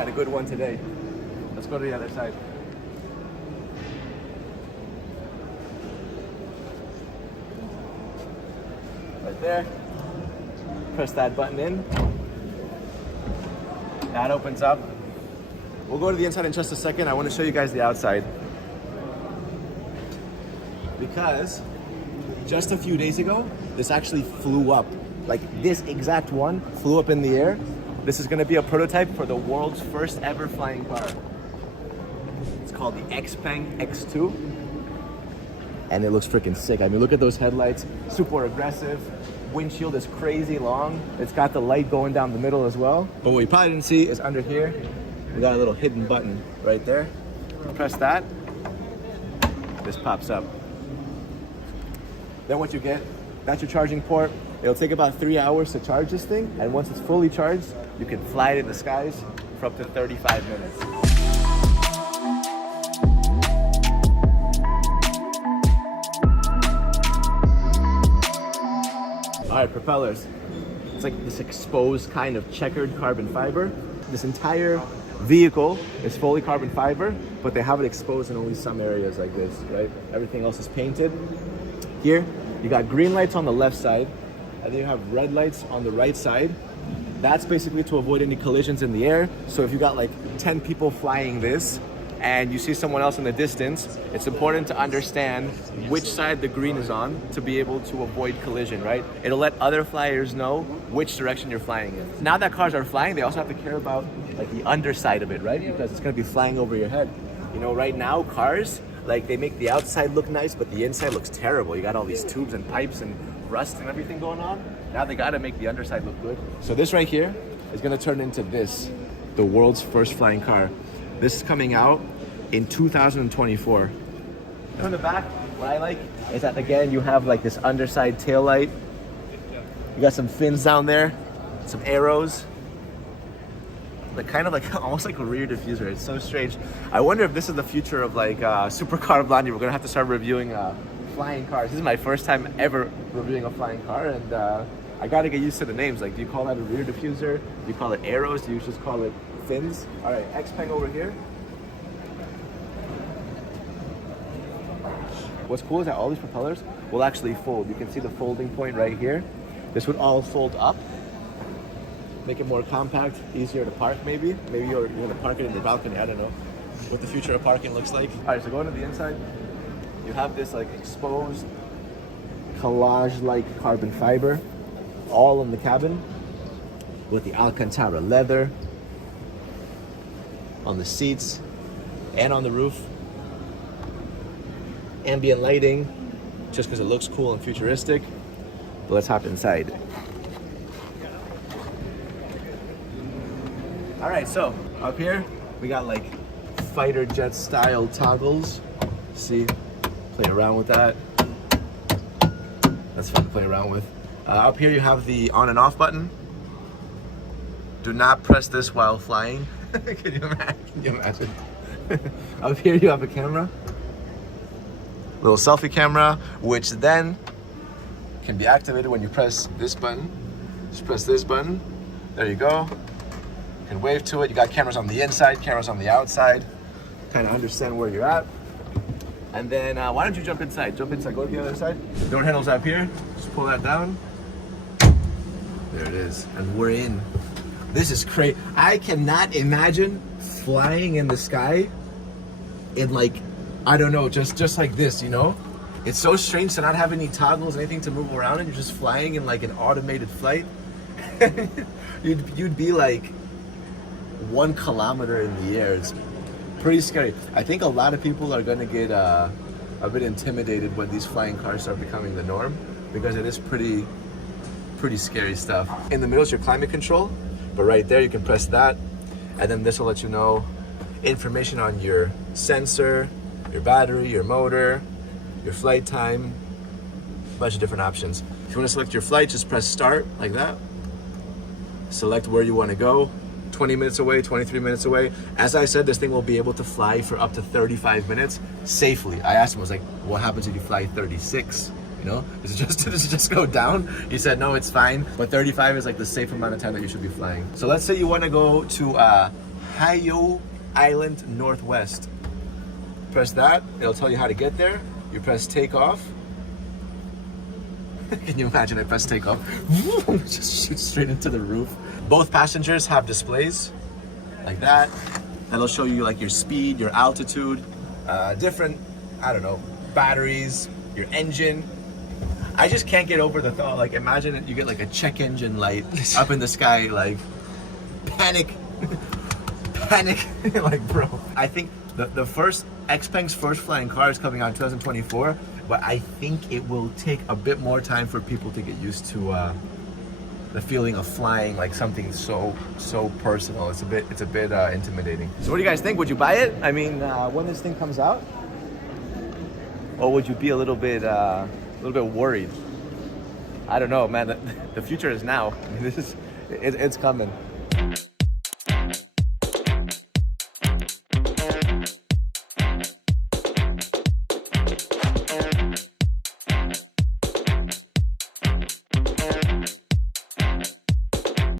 got a good one today. Let's go to the other side. Right there. Press that button in. That opens up. We'll go to the inside in just a second. I want to show you guys the outside. Because just a few days ago, this actually flew up. Like this exact one flew up in the air. This is gonna be a prototype for the world's first ever flying car. It's called the XPeng X2. And it looks freaking sick. I mean, look at those headlights, super aggressive. Windshield is crazy long. It's got the light going down the middle as well. But what you probably didn't see is under here, we got a little hidden button right there. Press that, this pops up. Then what you get, that's your charging port. It'll take about 3 hours to charge this thing. And once it's fully charged, you can fly it in the skies for up to 35 minutes. All right, propellers. It's like this exposed kind of checkered carbon fiber. This entire vehicle is fully carbon fiber, but they have it exposed in only some areas like this, right? Everything else is painted. Here, you got green lights on the left side, and then you have red lights on the right side. That's basically to avoid any collisions in the air. So if you got like 10 people flying this, and you see someone else in the distance, it's important to understand which side the green is on to be able to avoid collision, right? It'll let other flyers know which direction you're flying in. Now that cars are flying, they also have to care about like the underside of it, right? Because it's gonna be flying over your head. You know, right now, cars, like they make the outside look nice, but the inside looks terrible. You got all these tubes and pipes and rust and everything going on. Now they gotta make the underside look good. So this right here is gonna turn into this, the world's first flying car. This is coming out in 2024. And on the back, what I like is that again, you have like this underside tail light. You got some fins down there, some arrows. Like kind of like almost like a rear diffuser. It's so strange. I wonder if this is the future of like Supercar Blondie. We're gonna have to start reviewing flying cars. This is my first time ever reviewing a flying car, and I gotta get used to the names. Like, do you call that a rear diffuser? Do you call it arrows? Do you just call it fins? All right, XPeng over here. What's cool is that all these propellers will actually fold. You can see the folding point right here. This would all fold up, make it more compact, easier to park maybe. Maybe you're gonna park it in your balcony, I don't know what the future of parking looks like. All right, so going to the inside, you have this like exposed collage-like carbon fiber all in the cabin with the Alcantara leather on the seats and on the roof. Ambient lighting, just because it looks cool and futuristic. But let's hop inside. All right, so up here we got like fighter jet style toggles. See, play around with that. That's fun to play around with. Up here you have the on and off button. Do not press this while flying. Can you imagine? Up here you have a camera. Little selfie camera, which then can be activated when you press this button. Just press this button. There you go. You can wave to it. You got cameras on the inside, cameras on the outside. Kind of understand where you're at. And then why don't you jump inside? Jump inside, go to the other side. The door handle's up here. Just pull that down. There it is. And we're in. This is crazy. I cannot imagine flying in the sky in like, I don't know, just like this, you know? It's so strange to not have any toggles, anything to move around, and you're just flying in like an automated flight. you'd be like 1 kilometer in the air. It's pretty scary. I think a lot of people are gonna get a bit intimidated when these flying cars start becoming the norm, because it is pretty scary stuff. In the middle is your climate control, but right there you can press that, and then this will let you know information on your sensor, your battery, your motor, your flight time, a bunch of different options. If you want to select your flight, just press start like that. Select where you want to go, 20 minutes away, 23 minutes away. As I said, this thing will be able to fly for up to 35 minutes safely. I asked him, I was like, what happens if you fly 36? You know, does it just go down? He said, no, it's fine. But 35 is like the safe amount of time that you should be flying. So let's say you want to go to Ohio Island Northwest. Press that, it'll tell you how to get there. You press takeoff. Can you imagine I press takeoff? Just shoot straight into the roof. Both passengers have displays like that. That'll show you like your speed, your altitude, different, I don't know, batteries, your engine. I just can't get over the thought, like imagine it, you get like a check engine light up in the sky, like panic, like bro. I think the first, XPeng's first flying car is coming out in 2024, but I think it will take a bit more time for people to get used to the feeling of flying like something so personal. It's a bit intimidating. So what do you guys think? Would you buy it? I mean, when this thing comes out, or would you be a little bit worried? I don't know, man. The future is now. I mean, it's coming.